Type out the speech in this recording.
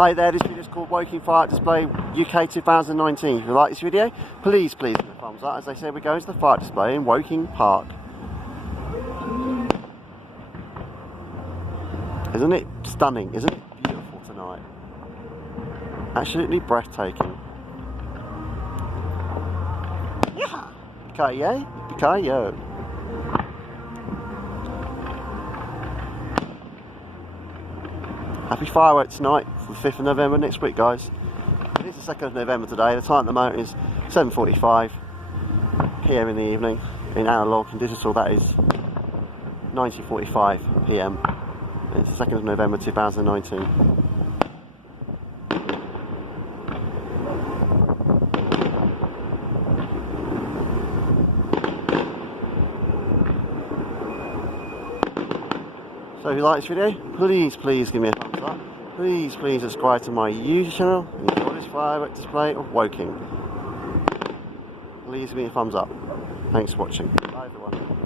Hi there, this video is called Woking Firework Display UK 2019. If you like this video, please give me a thumbs up. As I said, we're going to the fire display in Woking Park. Isn't it stunning? Isn't it beautiful tonight? Absolutely breathtaking. Yeah. Yippee-ki-yay. Happy fireworks tonight for the 5th of November next week, guys. It is the 2nd of November today. The time at the moment is 7:45 PM in the evening. In analog and digital, that is 19:45 PM. It's the 2nd of November 2019. So if you like this video, please give me a thumbs up. Please subscribe to my YouTube channel and enjoy this firework display of Woking. Please give me a thumbs up. Thanks for watching. Bye everyone.